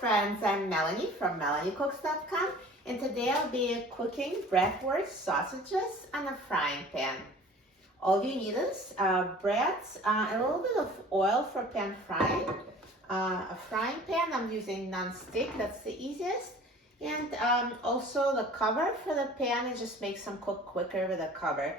friends, I'm Melanie from MelanieCooks.com, and today I'll be cooking Bratwurst sausages on a frying pan. All you need is Brats, a little bit of oil for pan frying, a frying pan. I'm using non-stick, that's the easiest, and also the cover for the pan. It just makes them cook quicker with a cover.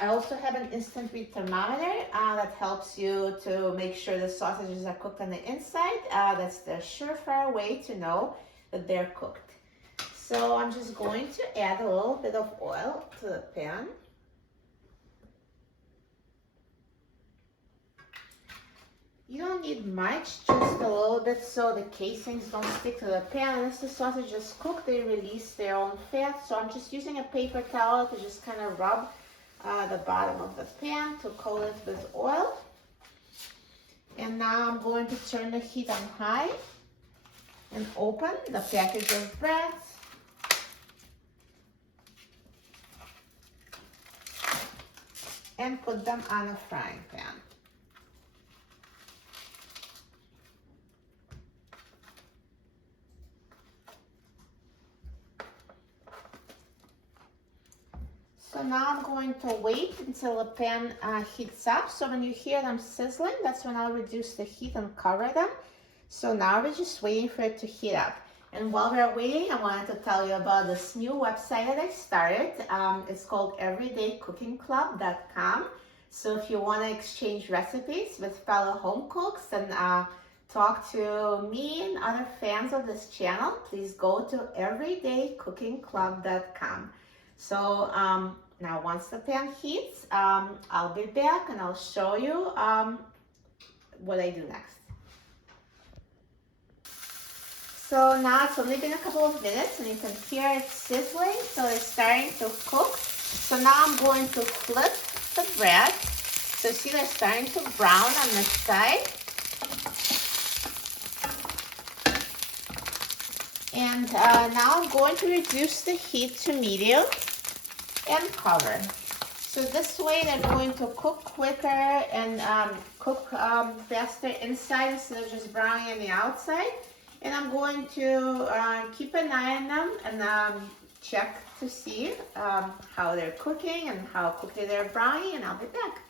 I also have an instant read thermometer that helps you to make sure the sausages are cooked on the inside. That's the surefire way to know that they're cooked. So I'm just going to add a little bit of oil to the pan. You don't need much, just a little bit so the casings don't stick to the pan. And as the sausages cook, they release their own fat. So I'm just using a paper towel to just kind of rub the bottom of the pan to coat it with oil. And now I'm going to turn the heat on high and open the package of Brats. And put them on a frying pan. So now I'm going to wait until the pan heats up. So when you hear them sizzling, that's when I'll reduce the heat and cover them. So now we're just waiting for it to heat up. And while we're waiting, I wanted to tell you about this new website that I started. It's called everydaycookingclub.com. So if you want to exchange recipes with fellow home cooks and talk to me and other fans of this channel, please go to everydaycookingclub.com. So now once the pan heats, I'll be back and I'll show you what I do next. So now it's only been a couple of minutes and you can hear it sizzling, so it's starting to cook. So now I'm going to flip the bread. So see they're starting to brown on the side. And now I'm going to reduce the heat to medium and cover. So this way they're going to cook quicker and cook faster inside instead of just browning on the outside. And I'm going to keep an eye on them and check to see how they're cooking and how quickly they're browning, and I'll be back.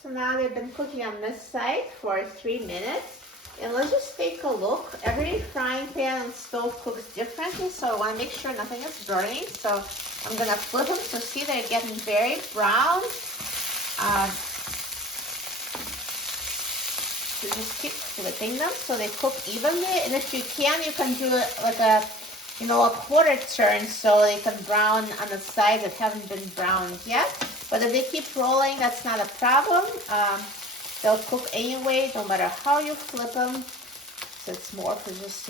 So now they've been cooking on this side for 3 minutes. And let's just take a look. Every frying pan and stove cooks differently, so I want to make sure nothing is burning. So I'm going to flip them. So see they're getting very brown. So just keep flipping them so they cook evenly. And if you can do it like a quarter turn so they can brown on the sides that haven't been browned yet. But if they keep rolling, that's not a problem. They'll cook anyway, no matter how you flip them. So it's more for just,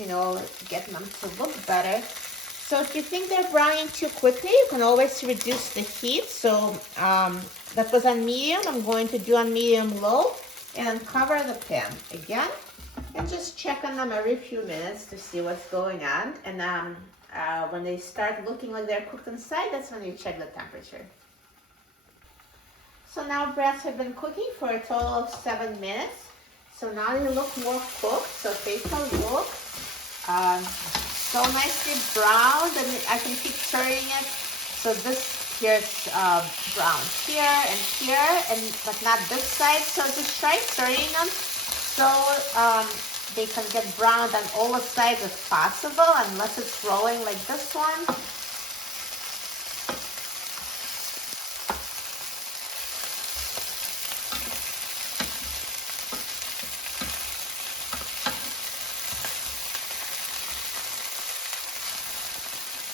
getting them to look better. So if you think they're browning too quickly, you can always reduce the heat. So that was on medium. I'm going to do on medium-low and then cover the pan again. And just check on them every few minutes to see what's going on. And when they start looking like they're cooked inside, that's when you check the temperature. So now Brats have been cooking for a total of 7 minutes. So now they look more cooked. So take a look. So nicely browned, and I can keep turning it. So this here's brown here, but not this side. So just try turning them so they can get browned on all the sides if possible, unless it's rolling like this one.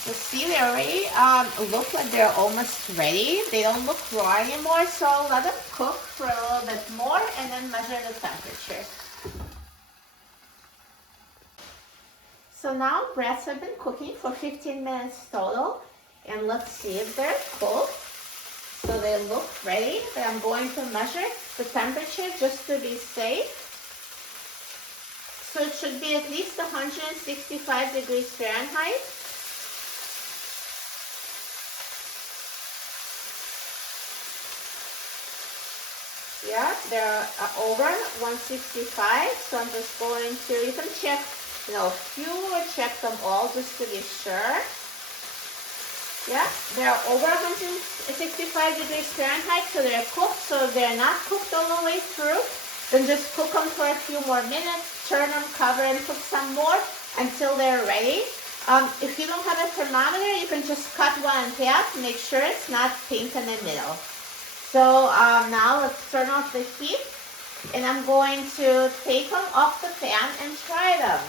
So see, they already look like they're almost ready. They don't look raw anymore, so let them cook for a little bit more and then measure the temperature. So now Brats have been cooking for 15 minutes total, and let's see if they're cooked. So they look ready, but I'm going to measure the temperature just to be safe. So it should be at least 165 degrees Fahrenheit. Yeah, they're over 165. So I'm just going to, you can check, few or check them all just to be sure. Yeah, they're over 165 degrees Fahrenheit, so they're cooked. So if they're not cooked all the way through, then just cook them for a few more minutes, turn them, cover, and cook some more until they're ready. If you don't have a thermometer, you can just cut one in half, make sure it's not pink in the middle. So now let's turn off the heat, and I'm going to take them off the pan and try them.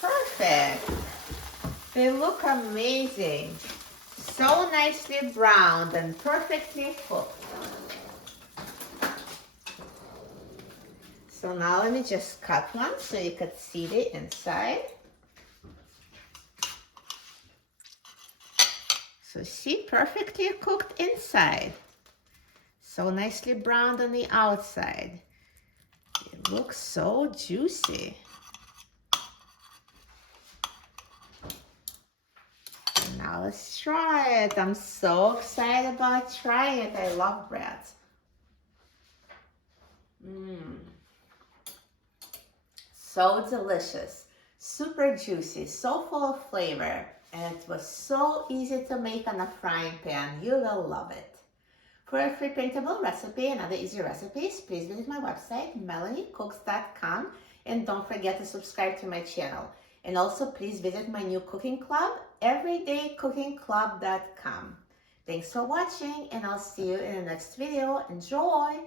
Perfect. They look amazing. So nicely browned and perfectly cooked. So now let me just cut one so you could see the inside. So see, perfectly cooked inside. So nicely browned on the outside. It looks so juicy. Now let's try it. I'm so excited about trying it. I love Brats. So delicious, super juicy, so full of flavor, and it was so easy to make on a frying pan. You will love it. For a free printable recipe and other easy recipes, please visit my website, melaniecooks.com, and don't forget to subscribe to my channel. And also please visit my new cooking club, everydaycookingclub.com. Thanks for watching, and I'll see you in the next video. Enjoy!